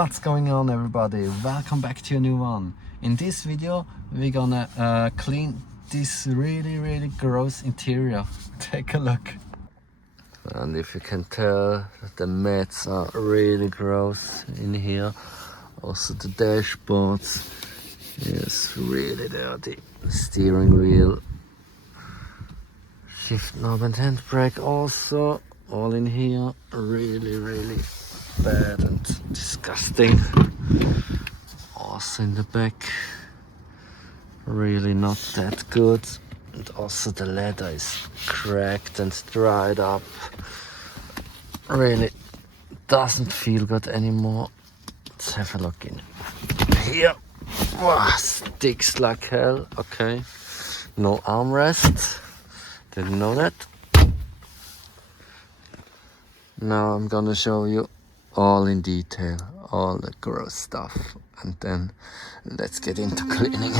What's going on, everybody? Welcome back to a new one. In this video we're gonna clean this really gross interior. Take a look. And if you can tell, the mats are really gross in here. Also the dashboards is really dirty. Steering wheel, shift knob and handbrake also all in here. Really bad and disgusting. Also in the back, really not that good. And also the leather is cracked and dried up. Really doesn't feel good anymore. Let's have a look in here. Wow, sticks like hell. Okay, no armrest. Didn't know that. Now I'm gonna show you all in detail, all the gross stuff, and then let's get into cleaning.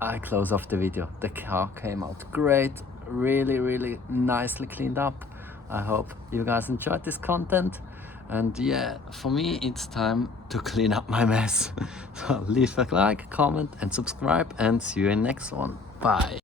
I close off the video. The car came out great, really nicely cleaned up. I hope you guys enjoyed this content, and yeah, for me it's time to clean up my mess. So leave a like, comment and subscribe, and see you in next one. Bye.